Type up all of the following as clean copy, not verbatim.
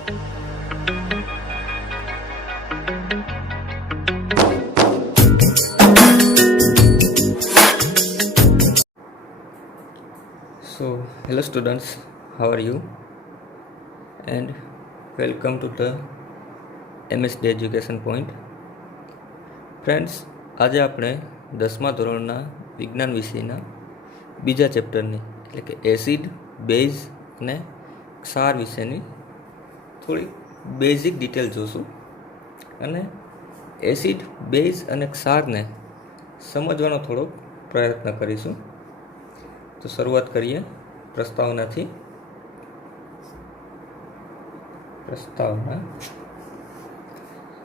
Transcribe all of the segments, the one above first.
So, hello students, how are you? And welcome to the MSD Education Point. Friends, આજે આપણે 10મા ધોરણના વિજ્ઞાન વિષયના બીજા ચેપ્ટરની એટલે કે એસિડ, બેઝ અને ક્ષાર વિશેની થોડી બેઝિક ડિટેલ જોશું અને એસિડ, બેઝ અને ક્ષારને સમજવાનો થોડો પ્રયત્ન કરીશું. તો શરૂઆત કરીએ પ્રસ્તાવના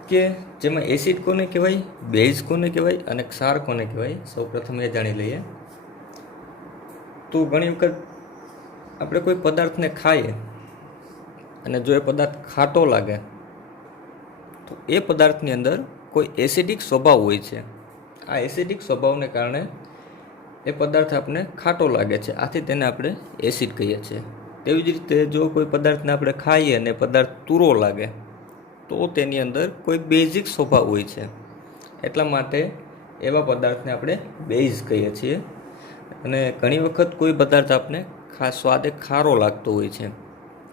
કે જેમાં એસિડ કોને કહેવાય, બેઝ કોને કહેવાય અને ક્ષાર કોને કહેવાય, સૌપ્રથમ એ જાણી લઈએ. તો ઘણી વખત આપણે કોઈ પદાર્થને ખાઈએ અને જો એ પદાર્થ ખાટો લાગે તો એ પદાર્થની અંદર કોઈ એસિડિક સ્વભાવ હોય છે. આ એસિડિક સ્વભાવને કારણે એ પદાર્થ આપણને ખાટો લાગે છે, આથી તેને આપણે એસિડ કહીએ છીએ. તેવી જ રીતે જો કોઈ પદાર્થને આપણે ખાઈએ અને પદાર્થ તુરો લાગે તો તેની અંદર કોઈ બેઝિક સ્વભાવ હોય છે, એટલા માટે એવા પદાર્થને આપણે બેઝ કહીએ છીએ. અને ઘણી વખત કોઈ પદાર્થ આપણને સ્વાદે ખારો લાગતો હોય છે,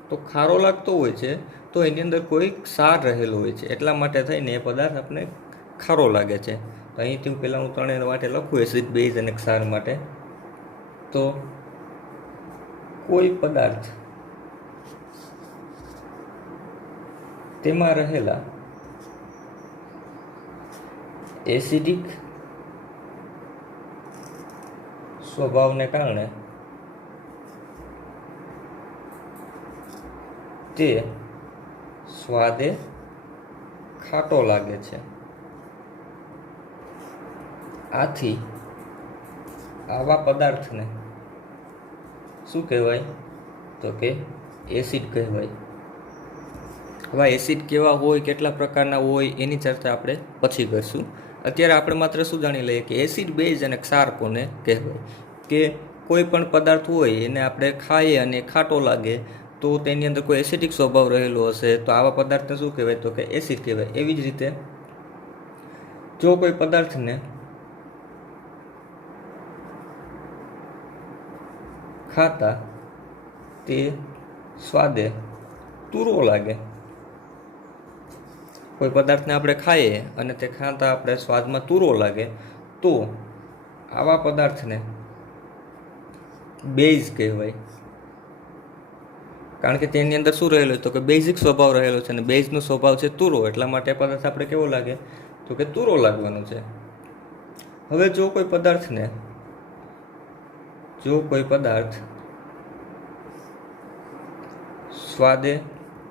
તો ખારો લાગતો હોય છે તો એની અંદર કોઈ ક્ષાર રહેલો હોય છે, એટલા માટે થઈને એ પદાર્થ આપણને ખારો લાગે છે. તો અહીંથી હું પહેલાં ત્રણેય માટે લખું એસિડ, બેઝ અને ક્ષાર માટે. તો કોઈ પદાર્થ તેમાં રહેલા એસિડિક સ્વભાવને કારણે તે સ્વાદે ખાટો લાગે છે. આથી આવા પદાર્થને શું કહેવાય તો કે એસિડ કહેવાય. હવે એસિડ કેવા હોય, કેટલા પ્રકારના હોય એની ચર્ચા આપણે પછી કરીશું. અત્યારે આપણે માત્ર શું જાણી લઈએ કે એસિડ, બેઝ અને ક્ષાર કોને કહેવાય. કે કોઈ પણ પદાર્થ હોય એને આપણે ખાઈએ અને ખાટો લાગે તો તેની અંદર કોઈ એસિડિક સ્વભાવ રહેલો હશે તો આવા પદાર્થને શું કહેવાય તો કે એસિડ કહેવાય. એવી જ રીતે જો કોઈ પદાર્થને ખાતા તે સ્વાદે તુરો લાગે, કોઈ પદાર્થને આપણે ખાઈએ અને તે ખાતા આપણે સ્વાદમાં તુરો લાગે તો આવા પદાર્થને બેઝ કહેવાય. કારણ કે તેની અંદર શું રહેલું તો કે બેઝિક સ્વભાવ રહેલો છે અને બેઝનો સ્વભાવ છે તુરો, એટલા માટે પદાર્થ આપણે કેવો લાગે તો કે તુરો લાગવાનો છે. હવે જો કોઈ પદાર્થ સ્વાદે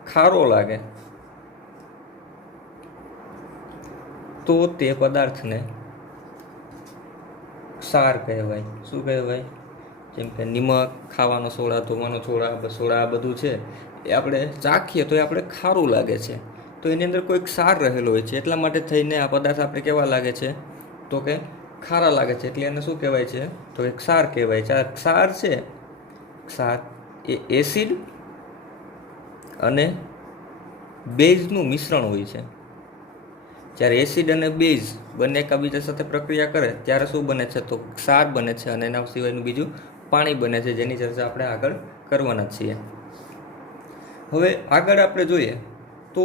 ખારો લાગે તો તે પદાર્થને ક્ષાર કહેવાય. શું કહેવાય? જેમ કે નિમક, ખાવાનો સોડા, ધોવાનો સોડા આ બધું છે એ આપણે ચાખીએ તો એ આપણે ખારું લાગે છે તો એની અંદર કોઈ ક્ષાર રહેલો હોય છે, એટલા માટે થઈને આ પદાર્થ આપણે કેવા લાગે છે તો કે ખારા લાગે છે, એટલે એને શું કહેવાય છે તો કે ક્ષાર કહેવાય. ક્ષાર છે, ક્ષાર એ એસિડ અને બેઝનું મિશ્રણ હોય છે. જ્યારે એસિડ અને બેઝ બંને એકબીજા સાથે પ્રક્રિયા કરે ત્યારે શું બને છે તો ક્ષાર બને છે અને એના સિવાયનું બીજું પાણી બને છે, જેની ચર્ચા આપણે આગળ કરવાના છીએ. હવે આગળ આપણે જોઈએ તો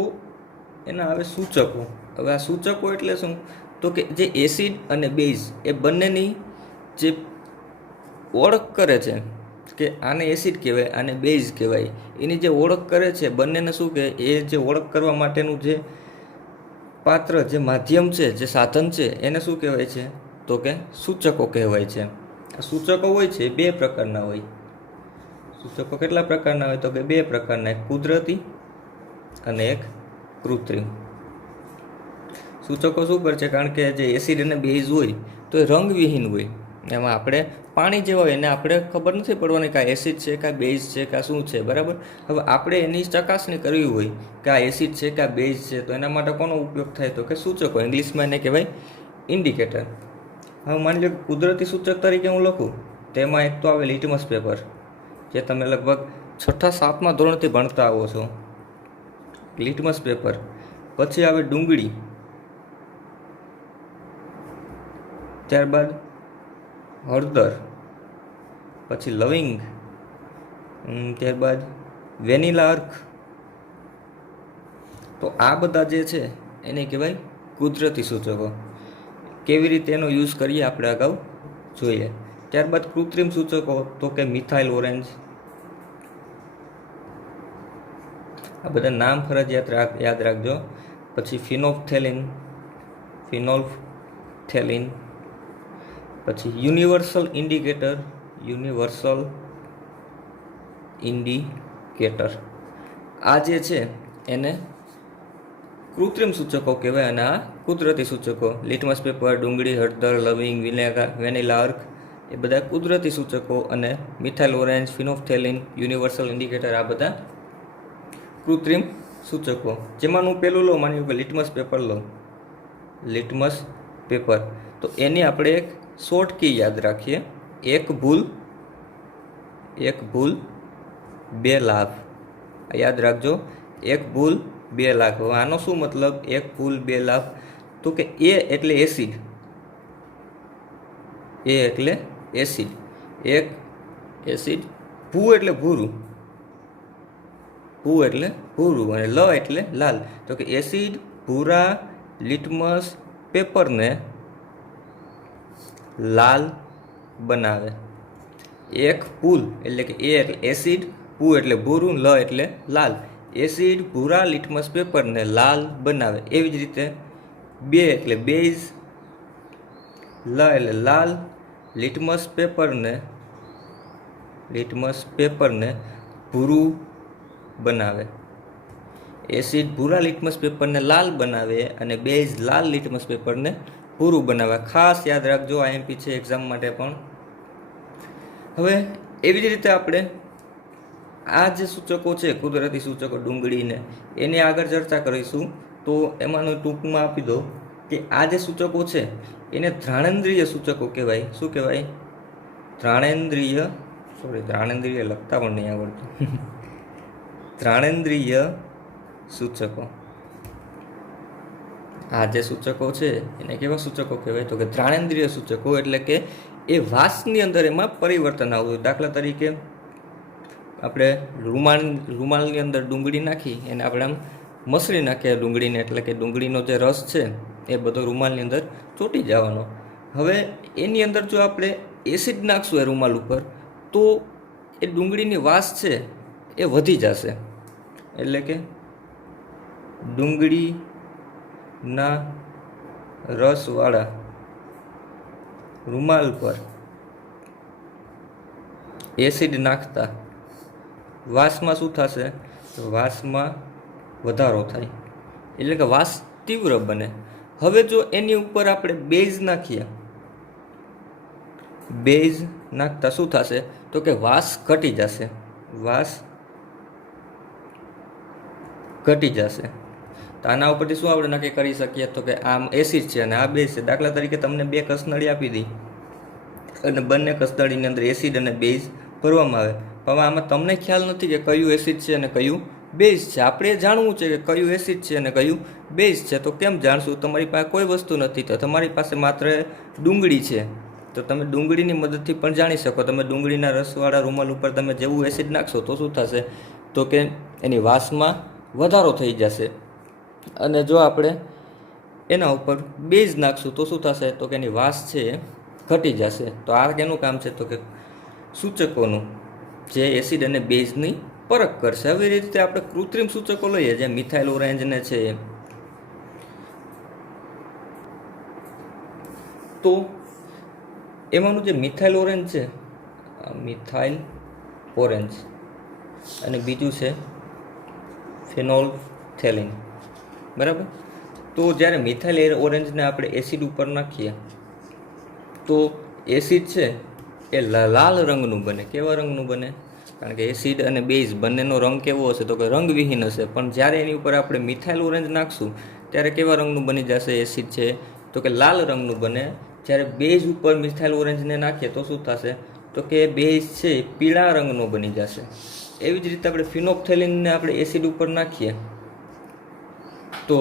એના હવે સૂચકો. હવે આ સૂચકો એટલે શું તો કે જે એસિડ અને બેઝ એ બંનેની જે ઓળખ કરે છે કે આને એસિડ કહેવાય, આને બેઝ કહેવાય, એની જે ઓળખ કરે છે બંનેને શું કહે એ જે ઓળખ કરવા માટેનું જે પાત્ર, જે માધ્યમ છે, જે સાધન છે એને શું કહેવાય છે તો કે સૂચકો કહેવાય છે. આ સૂચકો હોય છે બે પ્રકારના હોય. સૂચકો કેટલા પ્રકારના હોય તો કે બે પ્રકારના, એક કુદરતી અને એક કૃત્રિમ. સૂચકો શું કરે છે કારણ કે જે એસિડ અને બેઝ હોય તો એ રંગવિહીન હોય, એમાં આપણે પાણી જેવા હોય એને આપણે ખબર નથી પડવાની કે આ એસિડ છે કે આ બેઝ છે કે આ શું છે, બરાબર. હવે આપણે એની ચકાસણી કરવી હોય કે આ એસિડ છે કે આ બેઝ છે તો એના માટે કોનો ઉપયોગ થાય તો કે સૂચકો, ઇંગ્લિશમાં એને કહેવાય ઇન્ડિકેટર. હવે માની લો કે કુદરતી સૂચક તરીકે હું લખું તેમાં એક તો આવે લિટમસ પેપર, જે તમે લગભગ 6ઠા 7મા ધોરણથી ભણતા આવો છો. લિટમસ પેપર, પછી આવે ડુંગળી, ત્યારબાદ હળદર, પછી લવિંગ, ત્યારબાદ વેનીલા અર્ક. તો આ બધા જે છે એને કહેવાય કુદરતી સૂચકો. કેવી રીતે એનો યુઝ કરીએ આપણે અગાઉ જોઈએ. ત્યારબાદ કૃત્રિમ સૂચકો તો કે મિથાઇલ ઓરેન્જ, આ બધા નામ ફરજિયાત યાદ રાખજો. પછી ફિનોલ્ફથેલિન, પછી યુનિવર્સલ ઇન્ડિકેટર. આ જે છે એને કૃત્રિમ સૂચકો કહેવાય અને આ કુદરતી સૂચકો. લિટમસ પેપર, ડુંગળી, હળદર, લવિંગ, વેનીલા અર્ક એ બધા કુદરતી સૂચકો, અને મિથાઇલ ઓરેન્જ, ફિનોલ્ફથેલિન, યુનિવર્સલ ઇન્ડિકેટર આ બધા કૃત્રિમ સૂચકો. જેમાંનું પહેલું લો, માની લો લિટમસ પેપર લો, લિટમસ પેપર. તો એની આપણે એક શોર્ટ કી યાદ રાખીએ, એક ભૂલ બે લાભ. યાદ રાખજો, એક ભૂલ બે લાભ. હવે આનો શું મતલબ, એક ભૂલ બે લાભ? તો કે એ એટલે એસિડ, એક એસિડ, ભૂ એટલે ભૂરું, અને લ એટલે લાલ. તો કે એસિડ ભૂરા લિટમસ પેપરને લાલ બનાવે. એક પુલ એટલે કે એ એટલે એસિડ, પૂ એટલે ભૂરું, લ એટલે લાલ. એસિડ ભૂરા લિટમસ પેપરને લાલ બનાવે. એવી જ રીતે બે એટલે બેઝ, લ એટલે લાલ, લિટમસ પેપરને ભૂરું બનાવે. એસિડ ભૂરા લિટમસ પેપરને લાલ બનાવે અને બેઝ લાલ લિટમસ પેપરને ભૂરું બનાવે. ખાસ યાદ રાખજો, આઈએમપી છે એક્ઝામ માટે પણ. હવે એવી જ રીતે આપણે આ જે સૂચકો છે કુદરતી સૂચકો ડુંગળીને, એની આગળ ચર્ચા કરીશું. તો એમાંનું ટૂંકમાં આપી દો કે આ જે સૂચકો છે એને ઘ્રાણેન્દ્રિય સૂચકો કહેવાય. શું કહેવાય? ઘ્રાણેન્દ્રિય લખતા પણ નહીં આવડતું. ઘ્રાણેન્દ્રિય સૂચકો. આ જે સૂચકો છે એને કેવા સૂચકો કહેવાય? તો કે ઘ્રાણેન્દ્રિય સૂચકો. એટલે કે એ વાસની અંદર એમાં પરિવર્તન આવવું. દાખલા તરીકે આપણે રૂમાલની અંદર ડુંગળી નાખી, એને આપણે આમ મસળી નાખીએ ડુંગળીને, એટલે કે ડુંગળીનો જે રસ છે એ બધો રૂમાલની અંદર ચોંટી જવાનો. હવે એની અંદર જો આપણે એસિડ નાખશું એ રૂમાલ ઉપર, તો એ ડુંગળીની વાસ છે એ વધી જશે. એટલે કે ડુંગળીના રસવાળા રૂમાલ પર એસિડ નાખતા વાસમાં શું થશે? તો વાસમાં વધારો થાય, એટલે કે વાસ તીવ્ર બને. હવે જો એની ઉપર આપણે બેઝ નાખતા શું થશે? તો કે વાસ ઘટી જશે. તો આના ઉપરથી શું આપણે નક્કી કરી શકીએ? તો કે આમ એસિડ છે અને આ બેઝ છે. દાખલા તરીકે તમને બે કસનળી આપી દી અને બંને કસનળીની અંદર એસિડ અને બેઝ ભરવામાં આવે. હવે આમાં તમને ખ્યાલ નથી કે કયું એસિડ છે અને કયું બેઝ છે. આપણે જાણવું છે કે કયું એસિડ છે અને કયું બેઝ છે. તો કેમ જાણશું? તમારી પાસે કોઈ વસ્તુ નથી, તો તમારી પાસે માત્ર ડુંગળી છે, તો તમે ડુંગળીની મદદથી પણ જાણી શકો. તમે ડુંગળીના રસવાળા રૂમાલ ઉપર તમે જેવું એસિડ નાખશો તો શું થશે? તો કે એની વાસમાં વધારો થઈ જશે. અને જો આપણે એના ઉપર બેઝ નાખશું તો શું થશે? તો કે એની વાસ છે એ ઘટી જશે. તો આ કેનું કામ છે? તો કે સૂચકોનું, જે એસિડ અને બેઝની પરખ કરશે. આવી રીતે આપણે કૃત્રિમ સૂચકો લઈએ, જે મિથાઇલ ઓરેન્જને છે. તો એમાંનું જે મિથાઇલ ઓરેન્જ છે, મિથાઇલ ઓરેન્જ, અને બીજું છે ફિનોલ્ફથેલિન, બરાબર. તો જ્યારે મિથાઇલ ઓરેન્જને આપણે એસિડ ઉપર નાખીએ તો એસિડ છે એ લાલ રંગનું બને. કેવા રંગનું બને? કારણ કે એસિડ અને બેઝ બંનેનો રંગ કેવો હશે? તો કે રંગવિહીન હશે. પણ જ્યારે એની ઉપર આપણે મિથાઇલ ઓરેન્જ નાખશું ત્યારે કેવા રંગનું બની જશે એસિડ છે? તો કે લાલ રંગનું બને. જ્યારે બેઝ ઉપર મિથાઇલ ઓરેન્જને નાખીએ તો શું થશે? તો કે બેઝ છે પીળા રંગનો બની જશે. એવી જ રીતે આપણે ફિનોલ્ફથેલિનને આપણે એસિડ ઉપર નાખીએ તો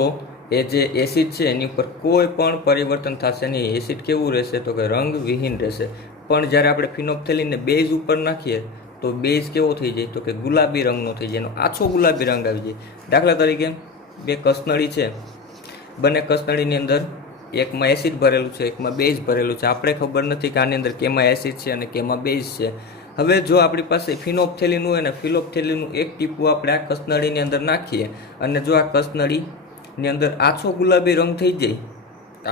એ જે એસિડ છે એની ઉપર કોઈ પણ પરિવર્તન થશે નહીં. એસિડ કેવું રહેશે તો કે રંગવિહીન રહેશે. પણ જ્યારે આપણે ફિનોપ્થેલિનને બેઝ ઉપર નાખીએ તો બેઝ કેવો થઈ જાય તો કે ગુલાબી રંગનો થઈ જાય, એનો આછો ગુલાબી રંગ આવી જાય. દાખલા તરીકે બે કસનળી છે, બંને કસનળીની અંદર એકમાં એસિડ ભરેલું છે, એકમાં બેઝ ભરેલું છે. આપણે ખબર નથી કે આની અંદર કેમાં એસિડ છે અને કેમાં બેઝ છે. હવે જો આપણી પાસે ફિનોપ્થેલિન હોય ને ફિનોપ્થેલિનનું એક ટીપું આપણે આ કસનળીની અંદર નાખીએ અને જો આ કસનળીની અંદર આછો ગુલાબી રંગ થઈ જાય,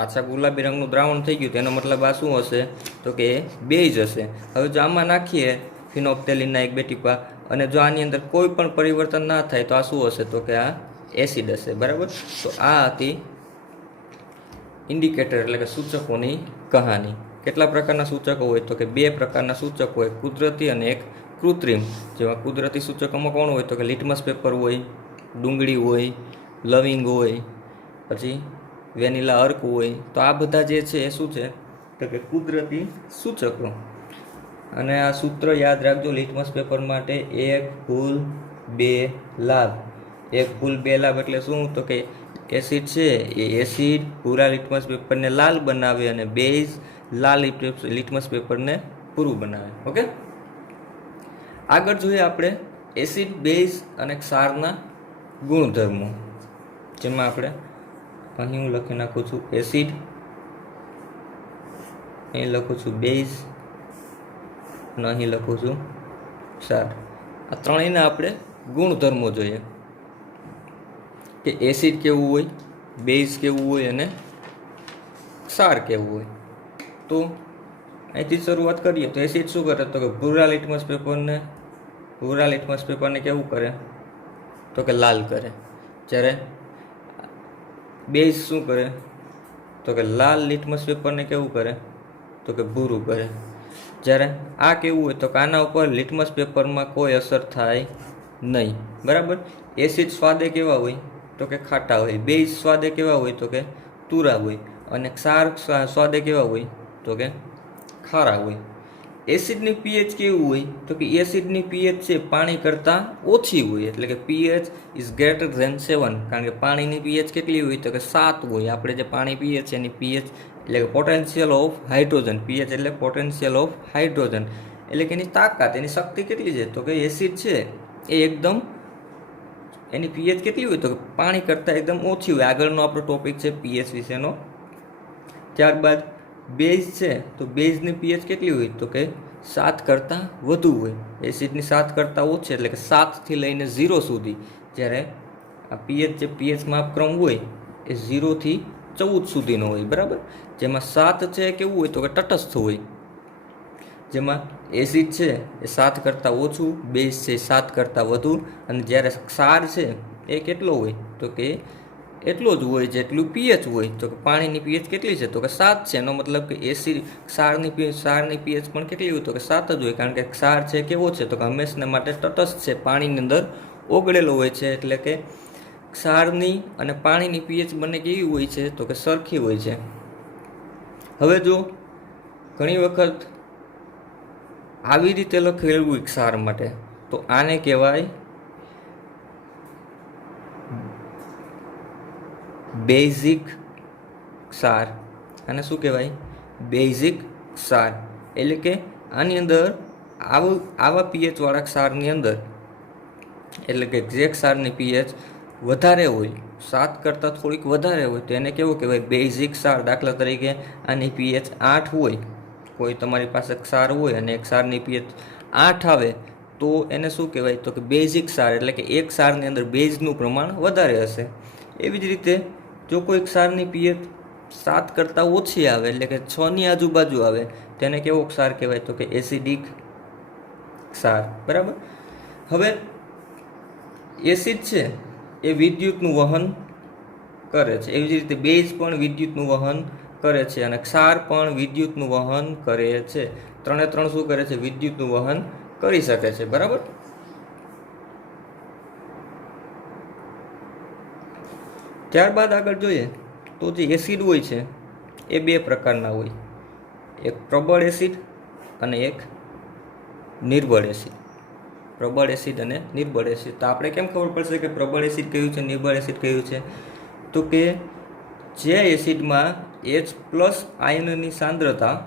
આછા ગુલાબી રંગનું દ્રાવણ થઈ ગયું, તેનો મતલબ આ શું હશે તો કે એ બેઝ હશે. હવે જો આમાં નાખીએ ફિનોપ્થેલિનના એક બે ટીપા અને જો આની અંદર કોઈ પણ પરિવર્તન ના થાય તો આ શું હશે તો કે આ એસિડ હશે. બરાબર. તો આ હતી ઇન્ડિકેટર એટલે કે સૂચકોની કહાની. કેટલા પ્રકારના સૂચકો હોય તો કે બે પ્રકારના સૂચકો હોય, કુદરતી અને એક કૃત્રિમ. જેમાં કુદરતી સૂચકોમાં કોણ હોય તો કે લિટમસ પેપર હોય, ડુંગળી હોય, લવિંગ હોય, પછી વેનીલા અર્ક હોય. તો આ બધા જે છે એ શું છે તો કે કુદરતી સૂચકો. અને આ સૂત્ર યાદ રાખજો લિટમસ પેપર માટે: 1 ભૂલ 2 લાભ. 1 ભૂલ 2 લાભ એટલે શું તો કે એસિડ છે એ એસિડ પૂરા લિટમસ પેપરને લાલ બનાવે અને બેઝ લાલ લિટમસ પેપરને પૂરું બનાવે. ઓકે, આગળ જોઈએ આપણે એસિડ, બેઝ અને ક્ષારના ગુણધર્મો. જેમાં આપણે અહીં હું લખી નાખું છું એસિડ, અહીં લખું છું બેઝ અને અહીં લખું છું ક્ષાર. આ ત્રણેયના આપણે ગુણધર્મો જોઈએ કે એસિડ કેવું હોય, બેઝ કેવું હોય અને ક્ષાર કેવું હોય. તો અહીંથી શરૂઆત કરીએ તો એસિડ શું કરે તો કે ભૂરા લિટમસ પેપરને કેવું કરે તો કે લાલ કરે. જ્યારે બેઝ શું કરે તો કે લાલ લિટમસ પેપરને કેવું કરે તો કે ભૂરું કરે. જ્યારે આ કેવું હોય તો કે આના ઉપર લિટમસ પેપરમાં કોઈ અસર થાય નહીં. બરાબર. એસિડ સ્વાદે કેવા હોય તો કે ખાટા હોય, બેઝ સ્વાદે કેવા હોય તો કે તુરા હોય, અને ક્ષાર સ્વાદે કેવા હોય તો કે ખારા હોય. એસિડની પીએચ કેવું હોય તો કે એસિડની પીએચ છે પાણી કરતાં ઓછી હોય, એટલે કે પીએચ ઇઝ ગ્રેટર ધેન 7. કારણ કે પાણીની પીએચ કેટલી હોય તો કે 7 હોય. આપણે જે પાણી પીએ છીએ એની પીએચ એટલે કે પોટેન્શિયલ ઓફ હાઇડ્રોજન, પીએચ એટલે પોટેન્શિયલ ઓફ હાઇડ્રોજન, એટલે કે એની તાકાત, એની શક્તિ કેટલી છે તો કે એસિડ છે એ એકદમ એની પીએચ કેટલી હોય તો કે પાણી કરતાં એકદમ ઓછી હોય. આગળનો આપણો ટોપિક છે પીએચ વિશેનો. ત્યારબાદ બેઝ છે તો બેઝની પીએચ કેટલી હોય તો કે 7 કરતાં વધુ હોય. એસિડની 7 કરતાં ઓછી એટલે કે 7થી લઈને 0 સુધી. જ્યારે આ પીએચ જે પીએચ માપક્રમ હોય એ 0થી 14 સુધીનો હોય. બરાબર. જેમાં 7 છે કેવું હોય તો કે તટસ્થ હોય, જેમાં એસિડ છે એ 7 કરતાં ઓછું, બેઝ છે 7 કરતાં વધુ, અને જ્યારે ક્ષાર છે એ કેટલો હોય તો કે એટલો જ હોય જેટલું પીએચ હોય. તો કે પાણીની પીએચ કેટલી છે તો કે 7 છે. એનો મતલબ કે એસિડ ક્ષારની પીએચ પણ કેટલી હોય તો કે 7 જ હોય. કારણ કે ક્ષાર છે કેવો છે તો કે હંમેશા માટે તટસ્થ છે, પાણીની અંદર ઓગળેલો હોય છે. એટલે કે ક્ષારની અને પાણીની પીએચ બંને કેવી હોય છે તો કે સરખી હોય છે. હવે જો ઘણી વખત આવી રીતે લખેલું હોય ક્ષાર માટે તો આને કહેવાય બેઝિક ક્ષાર. આને શું કહેવાય બેઝિક ક્ષાર. એટલે કે આની અંદર આવા પીએચ વાળા ક્ષારની અંદર એટલે કે જે ક્ષારની પીએચ વધારે હોય, 7 કરતાં થોડીક વધારે હોય તો એને કેવું કહેવાય બેઝિક ક્ષાર. દાખલા તરીકે આની પીએચ 8 હોય, કોઈ તમારી પાસે ક્ષાર હોય અને એક ક્ષારની પીએચ 8 આવે તો એને શું કહેવાય તો કે બેઝિક ક્ષાર. એટલે કે એક ક્ષારની અંદર બેઝનું પ્રમાણ વધારે હશે. એવી જ રીતે જો કોઈ ક્ષારની પીએચ 7 કરતાં ઓછી આવે એટલે કે 6ની આજુબાજુ આવે તેને કેવો ક્ષાર કહેવાય તો કે એસિડિક ક્ષાર. બરાબર. હવે એસિડ છે એ વિદ્યુતનું વહન કરે છે, એવી જ રીતે બેઝ પણ વિદ્યુતનું વહન કરે છે અને ક્ષાર પણ વિદ્યુતનું વહન કરે છે. ત્રણે ત્રણ શું કરે છે વિદ્યુતનું વહન કરી શકે છે. બરાબર. ત્યારબાદ આગળ જોઈએ તો જે એસિડ હોય છે એ બે પ્રકારના હોય, એક પ્રબળ એસિડ અને એક નિર્બળ એસિડ. પ્રબળ એસિડ અને નિર્બળ એસિડ. તો આપણે કેમ ખબર પડશે કે પ્રબળ એસિડ કયું છે નિર્બળ એસિડ કયું છે? તો કે જે એસિડમાં H+ આયનની સાંદ્રતા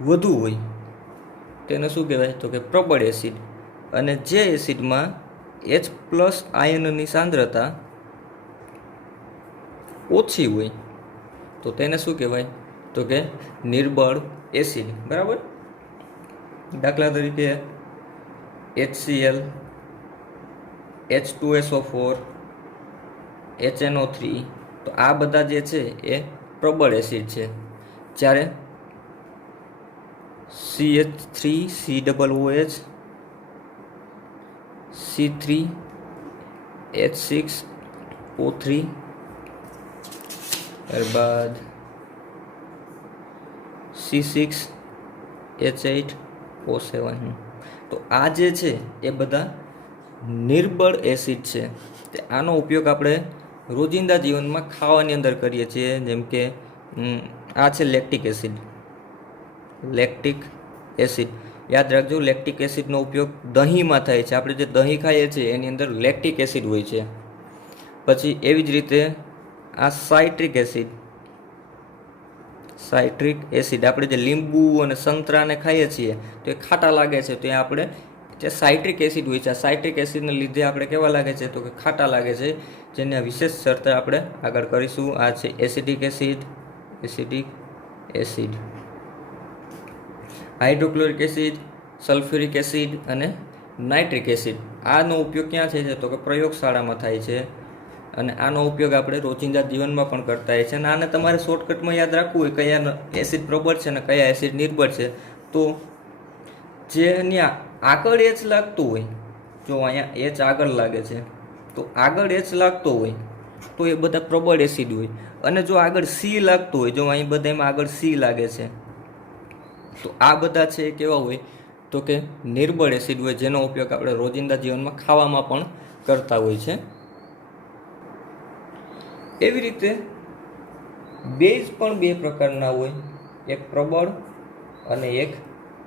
વધુ હોય તેને શું કહેવાય? તો કે પ્રબળ એસિડ. અને જે એસિડમાં H+ આયનની સાંદ્રતા ઓછી હોય તો તેને શું કહેવાય? તો કે નિર્બળ એસિડ. બરાબર. દાખલા તરીકે HCl, H2SO4, HNO3, તો આ બધા જે છે એ પ્રબળ એસિડ છે. જ્યારે CH3COOH, C3H6O3, ત્યારબાદ C6H8O7, તો આ જે છે એ બધા નિર્બળ એસિડ છે. આનો ઉપયોગ આપણે રોજિંદા જીવનમાં ખાવાની અંદર કરીએ છીએ. જેમ કે આ છે લેક્ટિક એસિડ. લેક્ટિક એસિડ યાદ રાખજો, લેક્ટિક એસિડનો ઉપયોગ દહીંમાં થાય છે. આપણે જે દહીં ખાઈએ છીએ એની અંદર લેક્ટિક એસિડ હોય છે. પછી એવી જ રીતે આ સાઇટ્રિક એસિડ. સાઇટ્રિક એસિડ આપણે જે લીંબુ અને સંતરાને ખાઈએ છીએ તો એ ખાટા લાગે છે, તો એ આપણે જે સાઇટ્રિક એસિડ હોય છે, આ સાઇટ્રિક એસિડને લીધે આપણે કેવા લાગે છે? તો કે ખાટા લાગે છે. જેને વિશેષ ચર્ચા આપણે આગળ કરીશું. આ છે acidic acid. Acidic acid, hydrochloric acid, sulphuric acid અને નાઇટ્રિક એસિડ. આનો ઉપયોગ ક્યાં થાય છે? તો કે પ્રયોગશાળામાં થાય છે. અને આનો ઉપયોગ આપણે રોજિંદા જીવનમાં પણ કરતા હોય છે. અને આને તમારે શોર્ટકટમાં યાદ રાખવું હોય કયા એસિડ પ્રબળ છે અને કયા એસિડ નિર્બળ છે. તો જેની આગળ H લાગતું હોય, જો અહીંયા H આગળ લાગે છે તો આગળ H લાગતો હોય તો એ બધા પ્રબળ એસિડ હોય. અને જો આગળ C લાગતું હોય, જો અહીં બધામાં આગળ C લાગે છે તો આ બધા છે એ કેવા હોય? તો કે નિર્બળ એસિડ હોય, જેનો ઉપયોગ આપણે રોજિંદા જીવનમાં ખાવામાં પણ કરતા હોય છે. એવી રીતે બેઝ પણ બે પ્રકારના હોય, એક પ્રબળ અને એક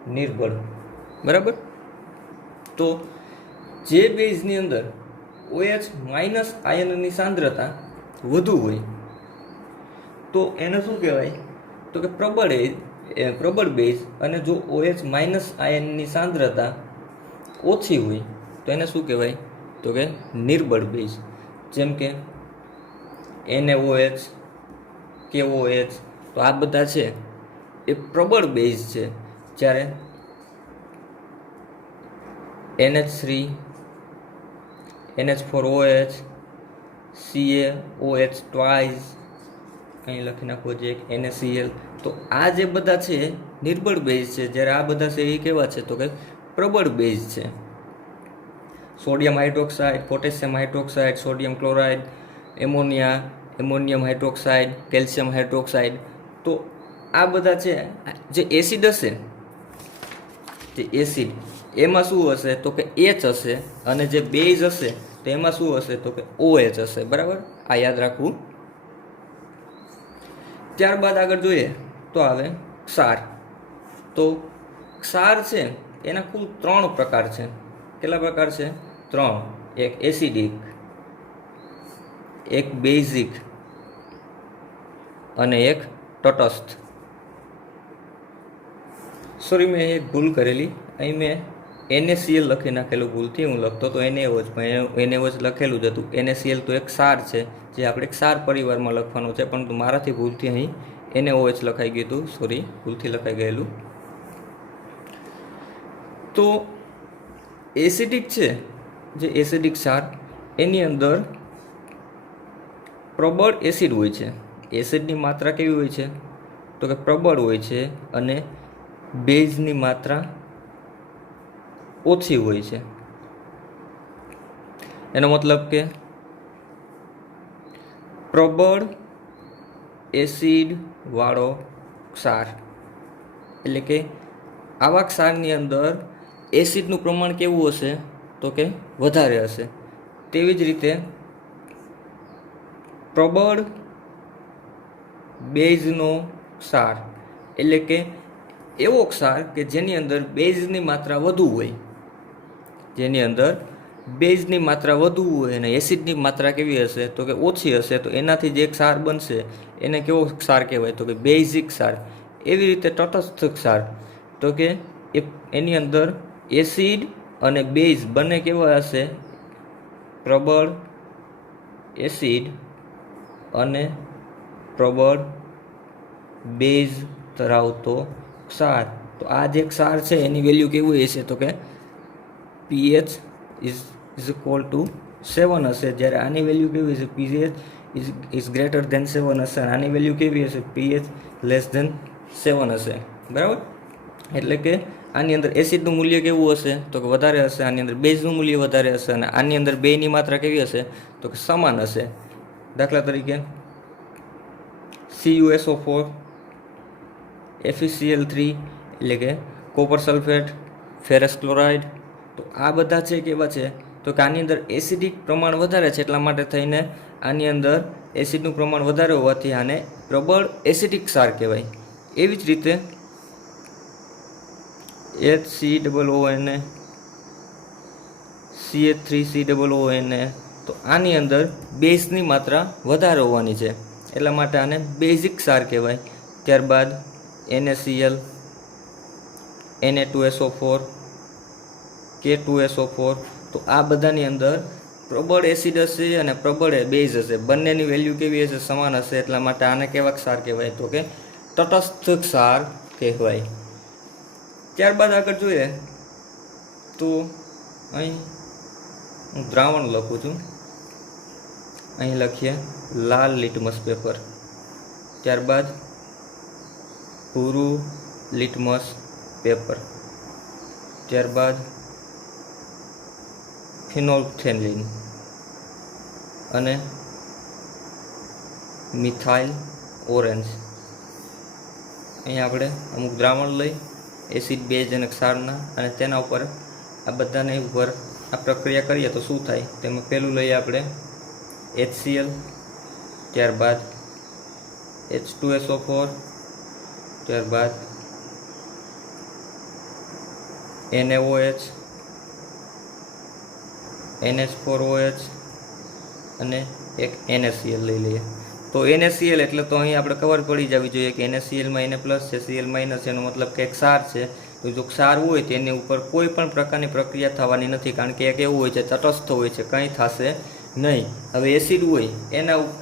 નિર્બળ. બરાબર. તો જે બેઝની અંદર OH- આયનની સાંદ્રતા વધુ હોય તો એને શું કહેવાય? તો કે પ્રબળ બેઝ. અને જો OH- આયનની સાંદ્રતા ઓછી હોય તો એને શું કહેવાય? તો કે નિર્બળ બેઝ. જેમ કે NaOH, KOH, તો આ બધા છે એ પ્રબળ બેઝ છે. જ્યારે NH3, NH4OH, CaOH twice, અહીં લખી નાખવો છે NaCl, તો આ જે બધા છે નિર્બળ બેઝ છે. જ્યારે આ બધા છે એ કેવા છે? તો કે પ્રબળ બેઝ છે. Sodium hydroxide, potassium hydroxide, sodium chloride, ammonia, ammonium hydroxide, calcium hydroxide, તો આ બધા છે જે એસિડ હશે, જે એસિડ એમાં શું હશે? તો કે H હશે. અને જે બેઝ હશે તો એમાં શું હશે? તો કે OH હશે. બરાબર. આ યાદ રાખવું. ત્યારબાદ આગળ જોઈએ તો આવે ક્ષાર. તો ક્ષાર છે એના કુલ 3 પ્રકાર છે. કેટલા પ્રકાર છે? 3. એક એસિડિક, એક બેઝિક અને એક તટસ્થ. સોરી, મેં એક ભૂલ કરેલી. અહીં મેં NaCl લખી નાખેલું ભૂલથી. હું લખતો તો NaOH, પણ NaOH લખેલું જ હતું. NaCl તો એક ક્ષાર છે, જે આપણે ક્ષાર પરિવારમાં લખવાનું છે, પરંતુ મારાથી ભૂલથી અહીં NaOH લખાઈ ગયું હતું. સોરી, ભૂલથી લખાઈ ગયેલું. તો એસિડિક છે, જે એસિડિક ક્ષાર, એની અંદર પ્રબળ એસિડ હોય છે. એસિડની માત્રા કેવી હોય છે? તો કે પ્રબળ હોય છે. અને બેઝની માત્રા ઓછી હોય છે. એનો મતલબ કે પ્રબળ એસિડ વાળો ક્ષાર, એટલે કે આવા ક્ષારની અંદર એસિડનું પ્રમાણ કેવું હશે? તો કે વધારે હશે. તેવી જ રીતે પ્રબળ બેઝનો ક્ષાર, એટલે કે એવો ક્ષાર કે જેની અંદર બેઝની માત્રા વધુ હોય, જેની અંદર બેઝની માત્રા વધુ હોય અને એસિડની માત્રા કેવી હશે તો કે ઓછી હશે, તો એનાથી જે એક ક્ષાર બનશે એને કેવો ક્ષાર કહેવાય તો કે બેઝિક ક્ષાર. એવી રીતે તટસ્થ ક્ષાર તો કે એની અંદર એસિડ અને બેઝ બંને કેવા હશે, પ્રબળ એસિડ અને પ્રબળ બેઝ ધરાવતો ક્ષાર. તો આ જે ક્ષાર છે એની વેલ્યુ કેવી હશે તો કે pH ઇઝ ઇક્વલ ટુ 7 હશે, જ્યારે આની વેલ્યુ કેવી હશે pH ઇઝ ગ્રેટર ધેન 7 હશે, અને આની વેલ્યુ કેવી હશે pH લેસ ધેન 7 હશે. બરાબર, એટલે કે આની અંદર એસિડનું મૂલ્ય કેવું હશે તો કે વધારે હશે, આની અંદર બેઝનું મૂલ્ય વધારે હશે, અને આની અંદર બેની માત્રા કેવી હશે તો કે સમાન હશે. દાખલા તરીકે CuSO4, FeCl3 એટલે કે કોપર સલ્ફેટ, ફેરસ ક્લોરાઇડ, તો આ બધા છે કેવા છે તો કે આની અંદર એસિડિક પ્રમાણ વધારે છે, એટલા માટે થઈને આની અંદર એસિડનું પ્રમાણ વધારે હોવાથી આને પ્રબળ એસિડિક ક્ષાર કહેવાય. એવી જ રીતે HCOONA, CH3COONA, તો આની અંદર બેઝની માત્રા વધારે હોવાની છે, એટલા માટે આને બેઝિક ક્ષાર કહેવાય. ત્યારબાદ NaCl, Na2SO4, K2SO4, તો આ બધાની અંદર પ્રબળ એસિડ હશે અને પ્રબળ બેઝ હશે, બંનેની વેલ્યુ કેવી હશે સમાન હશે, એટલા માટે આને કેવા ક્ષાર કહેવાય તો કે તટસ્થ ક્ષાર કહેવાય. ત્યારબાદ આગળ જોઈએ તો અહીં હું દ્રાવણ લખું છું, અહીં લખીએ લાલ લિટમસ પેપર, ત્યારબાદ ભૂરું લિટમસ પેપર, ત્યારબાદ ફિનોલ્ફથેલિન અને મિથાઇલ ઓરેન્જ. અહીં આપણે અમુક દ્રાવણ લઈ એસિડ, બેઝ અને ક્ષારના, અને તેના ઉપર આ બધાને ઉપર આ પ્રક્રિયા કરીએ તો શું થાય તેમાં પહેલું લઈએ આપણે HCl, ત્યારબાદ H2SO4, ત્યારબાદ NaOH, NH4OH અને એક NaCl લઈ લઈએ. તો NaCl એટલે તો અહીં આપણે ખબર પડી જવી જોઈએ કે NaClમાં Na પ્લસ છે, Cl માઇનસ, એનો મતલબ કે એક ક્ષાર છે. તો જો ક્ષાર હોય તો એની ઉપર કોઈ પણ પ્રકારની પ્રક્રિયા થવાની નથી, કારણ કે એક એવું હોય છે તટસ્થ હોય છે, કંઈ થશે નહીં. હવે એસિડ હોય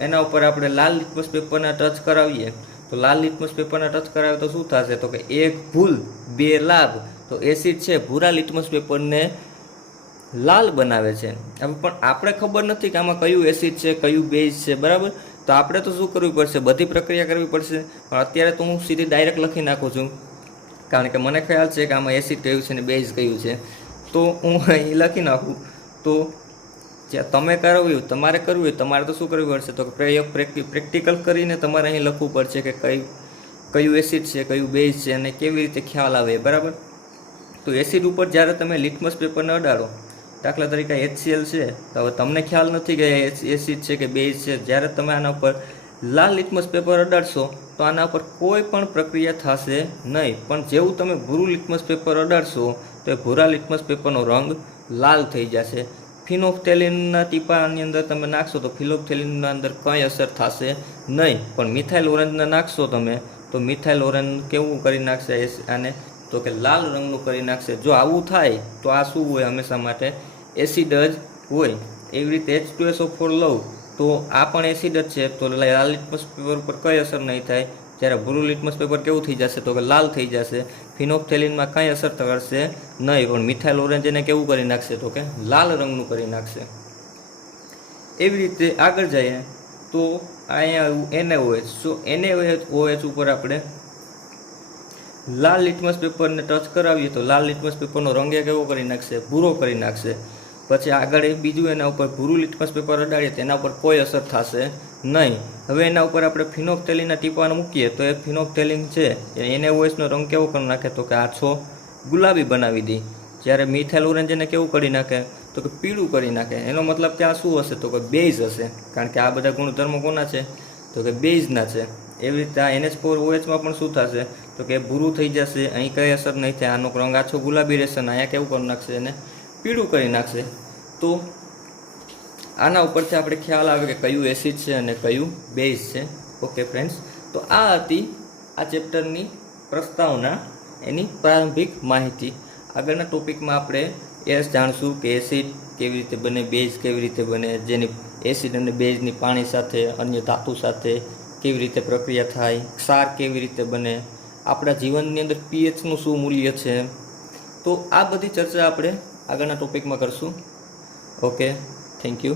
એના ઉપર આપણે લાલ લિટમસ પેપરના ટચ કરાવીએ તો લાલ લિટમસ પેપરના ટચ કરાવે તો શું થશે તો કે એક ભૂલ બે લાભ. તો એસિડ છે ભૂરા લિટમસ પેપરને લાલ બનાવે છે. હવે પણ આપણે ખબર નથી કે આમાં કયું એસિડ છે, કયું બેઝ છે, બરાબર. તો આપણે તો શું કરવું પડશે, બધી પ્રક્રિયા કરવી પડશે. પણ અત્યારે તો હું સીધી ડાયરેક્ટ લખી નાખું છું, કારણ કે મને ખ્યાલ છે કે આમાં એસિડ કયું છે ને બેઝ કયું છે. તો હું અહીં લખી નાખું. તો જ્યાં તમે તમારે કરવું હોય તમારે તો શું કરવું પડશે તો પ્રયોગ પ્રેક્ટિકલ કરીને તમારે અહીં લખવું પડશે કે કયું એસિડ છે, કયું બેઝ છે, અને કેવી રીતે ખ્યાલ આવે, બરાબર. તો એસિડ ઉપર જ્યારે તમે લિટમસ પેપરને અડાડો, દાખલા તરીકે HCl છે, તો હવે તમને ખ્યાલ નથી કે એસિડ છે કે બેઝ છે. જ્યારે તમે આના ઉપર લાલ લિટમસ પેપર અડાડશો તો આના ઉપર કોઈ પણ પ્રક્રિયા થશે નહીં. પણ જેવું તમે ભૂરું લિટમસ પેપર અડાડશો તો એ ભૂરા લિટમસ પેપરનો રંગ લાલ થઈ જશે. ફિનોલ્ફથેલિનના ટીપાની અંદર તમે નાખશો તો ફિનોલ્ફથેલિનના અંદર કંઈ અસર થશે નહીં. પણ મિથાઇલ ઓરેન્જને નાખશો તમે તો મિથાઇલ ઓરેન્જ કેવું કરી નાખશે આને તો કે લાલ રંગનું કરી નાખશે. જો આવું થાય તો આ શું હોય, હંમેશા માટે એસિડ જ હોય. એવી રીતે H2SO4 લઉં તો આ પણ એસિડ જ છે, તો લાલ લિટમસ પેપર ઉપર કંઈ અસર નહીં થાય. જ્યારે ભૂરું લિટમસ પેપર કેવું થઈ જશે તો કે લાલ થઈ જશે. ફિનોલ્ફથેલિનમાં કંઈ અસર થશે નહીં, પણ મિથાઇલ ઓરેન્જ એને કેવું કરી નાખશે તો કે લાલ રંગનું કરી નાખશે. એવી રીતે આગળ જઈએ તો અહીંયા NaOH, સો NaOH ઉપર આપણે લાલ લિટમસ પેપરને ટચ કરાવીએ તો લાલ લિટમસ પેપરનો રંગ કેવો કરી નાખશે, ભૂરો કરી નાખશે. પછી આગળ બીજું એના ઉપર ભૂરું લિટમસ પેપર અડાડીએ તો એના ઉપર કોઈ અસર થશે નહીં. હવે એના ઉપર આપણે ફિનોલ્ફથેલિનના ટીપાને મૂકીએ તો એ ફિનોલ્ફથેલિન છે એ NaOHનો રંગ કેવો કરી નાખે તો કે આછો ગુલાબી બનાવી દે. જ્યારે મિથાઇલ ઓરેન્જ એને કેવું કરી નાખે તો કે પીળું કરી નાખે. એનો મતલબ કે આ શું હશે તો કે બેઝ હશે, કારણ કે આ બધા ગુણધર્મો કોના છે તો કે બેઝના છે. એવી રીતે આ NH4OHમાં પણ શું થશે તો કે ભૂરું થઈ જશે, અહીં કંઈ અસર નહીં થાય, આનો રંગ આછો ગુલાબી રહેશે, અને અહીંયા કેવું કરી નાખશે એને પીળું કરી નાખશે. તો આના ઉપરથી આપણે ખ્યાલ આવે કે કયું એસિડ છે અને કયું બેઝ છે. ઓકે ફ્રેન્ડ્સ, તો આ હતી આ ચેપ્ટરની પ્રસ્તાવના, એની પ્રારંભિક માહિતી. આગળના ટોપિકમાં આપણે એ જાણશું કે એસિડ કેવી રીતે બને, બેઝ કેવી રીતે બને, જેની એસિડ અને બેઝની પાણી સાથે અન્ય ધાતુ સાથે કેવી રીતે પ્રક્રિયા થાય, ક્ષાર કેવી રીતે બને, આપણા જીવનની અંદર પીએચનું શું મૂલ્ય છે. તો આ બધી ચર્ચા આપણે આગળના ટોપિકમાં કરશું. Okay, thank you.